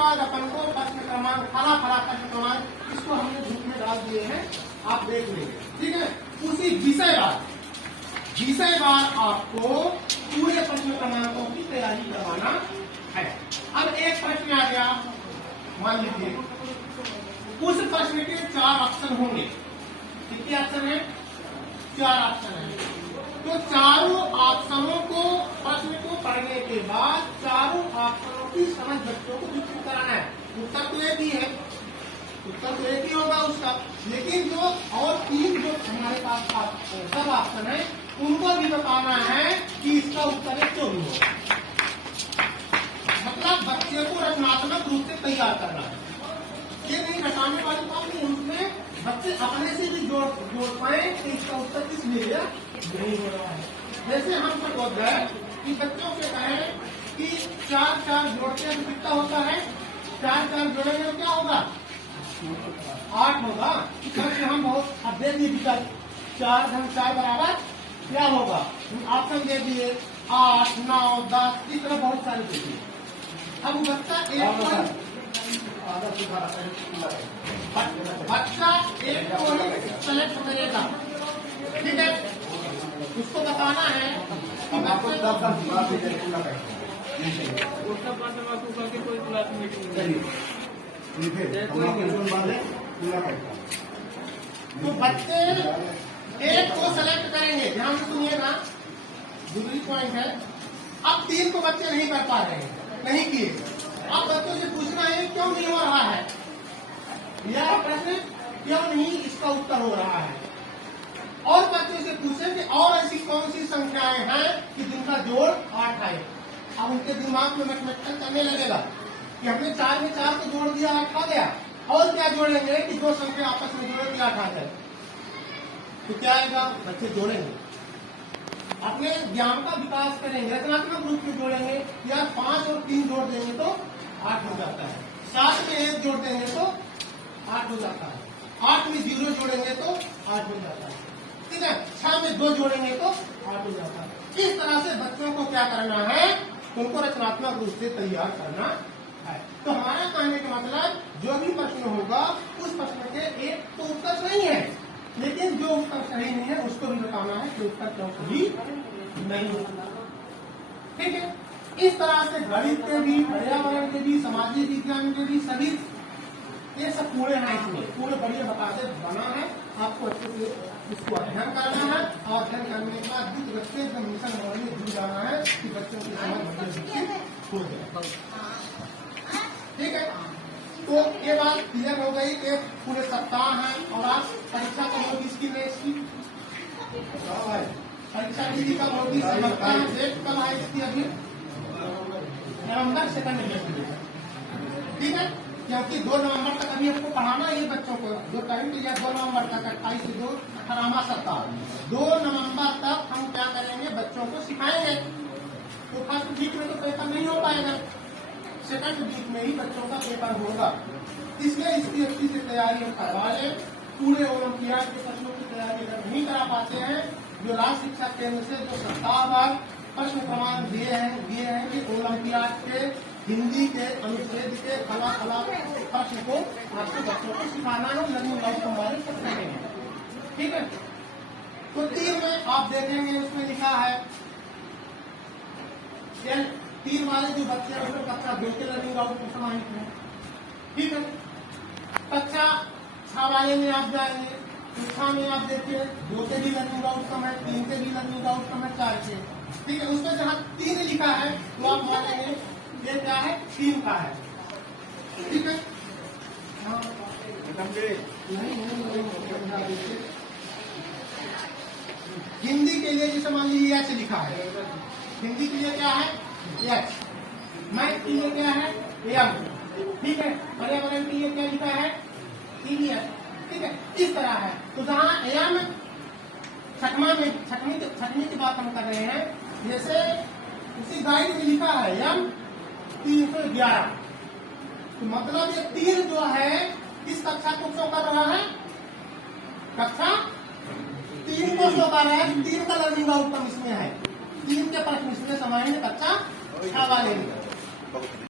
बाद अपन को प्रश्न क्रमांक फला प्रश्न क्रमांक इसको हमने ग्रुप में डाल दिए हैं, आप देख लेंगे। ठीक है, उसी विषय बार आपको पूरे प्रश्न क्रमांकों की तैयारी करवाना है। अब एक प्रश्न आ गया, मान लीजिए उस प्रश्न के 4 ऑप्शन होंगे। कितने ऑप्शन है? 4 ऑप्शन है। तो चारों ऑप्शनों को प्रश्न को पढ़ने के बाद चारों ऑप्शनों की समझ बच्चों को विकसित कराना है। उत्तर तो एक ही है, उत्तर तो एक ही होगा उसका, लेकिन जो और 3 जो हमारे पास सब ऑप्शन है उनको भी बताना है कि इसका उत्तर क्यों नहीं होगा। मतलब बच्चे को रचनात्मक रूप से तैयार करना है। ये नहीं बताने वाली बात नहीं, उसमें बच्चे अपने से भी जोड़ पाए कि इसका उत्तर किस लिए नहीं हो रहा है। जैसे हम सपोज है कि बच्चों से कहें कि 4 जोड़ते हैं तो कितना होता है? 4 जोड़ेंगे तो क्या होगा? 8 होगा। क्योंकि हम बहुत अब दे दिए 4 × 4 बराबर क्या होगा? ऑप्शन दे दिए 8, 9, 10, इस तरह बहुत सारे दे दिए। अब बच्चा एक को सेलेक्ट करेगा। ठीक है, उसको बताना है कि तो बच्चे एक को सेलेक्ट करेंगे। ध्यान से सुनिएगा, जरूरी पॉइंट है। अब 3 को बच्चे नहीं कर पा रहे हैं, नहीं किए। अब बच्चों से पूछना है क्यों नहीं हो रहा है, यह प्रश्न क्यों नहीं इसका उत्तर हो रहा है। और बच्चों से पूछे कि और ऐसी कौन सी संख्याएं हैं कि जिनका जोड़ 8 आए। अब उनके दिमाग में मैथमेटिकल चलने लगेगा कि हमने 4 में 4 को जोड़ दिया, 8 आ गया, और क्या जोड़ेंगे कि जो संख्या आपस में जोड़े 8 आ जाए। तो क्या आएगा? बच्चे जोड़ेंगे, अपने ज्ञान का विकास करेंगे, रचनात्मक रूप में जोड़ेंगे। या 5 और 3 जोड़ देंगे तो 8 हो जाता है। 7 में 1 जोड़ देंगे तो 8 हो जाता है। 8 में 0 जोड़ेंगे तो 8 हो जाता है। ठीक है, 6 में 2 जोड़ेंगे तो 8 हो जाता है। इस तरह से बच्चों को क्या करना है? उनको रचनात्मक रूप से तैयार करना है। तो हमारा कहने का मतलब जो भी प्रश्न होगा उस प्रश्न के एक तो उत्तर नहीं है, लेकिन जो उत्तर सही नहीं है उसको भी बताना है कि उत्तर क्यों सही नहीं होता। ठीक है, इस तरह से गणित के भी, पर्यावरण के भी, सामाजिक विज्ञान के भी सभी ये सब पूरे हैं, इसमें पूरे बढ़िया बताते बना है। आपको अच्छे से इसको अध्ययन करना है, और अध्ययन करने के बाद जिस बच्चे एकदम मिशन मॉडल में जुड़ जाना है कि बच्चों की समझ विकसित हो जाए। ठीक है, तो ये बात क्लियर हो गई कि पूरे सप्ताह है और आज परीक्षा का नोटिस की इसकी परीक्षा विधि का नोटिस समझता है। डेट कब है इसकी? अभी नवंबर 2 ठीक है, क्योंकि 2 नवंबर तक अभी आपको पढ़ाना है बच्चों को। जो टाइम दिया 2 नवंबर तक, 28 से 2 18वां सप्ताह। 2 नवंबर तक हम क्या करेंगे? बच्चों को सिखाएंगे। तो फर्स्ट वीक में तो पेपर नहीं हो पाएगा, सेकंड वीक में ही बच्चों का पेपर होगा। इसलिए इसकी अच्छी से तैयारी हम करवा लें। पूरे ओलंपियाड के प्रश्नों की तैयारी अगर नहीं करा पाते हैं, जो राज्य शिक्षा केंद्र से जो सप्ताहवार प्रश्न क्रमांक दिए हैं कि ओलंपियाड के हिंदी के अनुच्छेद के फला प्रश्न को आपको बच्चों को सिखाना है। लर्निंग आउटकम वाले सब करेंगे। ठीक है, तो 3 में आप देखेंगे उसमें लिखा है 3 वाले जो बच्चे हैं उसमें कक्षा 2 के लर्निंग आउटकम समाहित है। ठीक है, कक्षा 6 वाले में आप जाएंगे, 6 में आप देखिए 2 के भी लर्निंग आउटकम है, 3 के भी लर्निंग आउटकम है, 4 के। ठीक है, उसमें जहाँ 3 लिखा है तो आप मानेंगे ये क्या है? 3 का है। ठीक है, हिंदी के लिए जैसे मान लीजिए एच लिखा है, हिंदी के लिए क्या है? एच। मैथ के लिए क्या है? एम। ठीक है, पर्यावरण के लिए क्या लिखा है? EVS। ठीक है, इस तरह है। तो जहाँ एम छठवीं की बात हम कर रहे हैं, जैसे उसी गाइड में लिखा है एम 311। तो मतलब ये 3 जो है इस कक्षा को शो कर रहा है, कक्षा 3 को शो कर रहा है। 3 का लर्निंग आउटकम इसमें है, 3 के प्रश्न इसमें समाहित कक्षा 6 वाले में।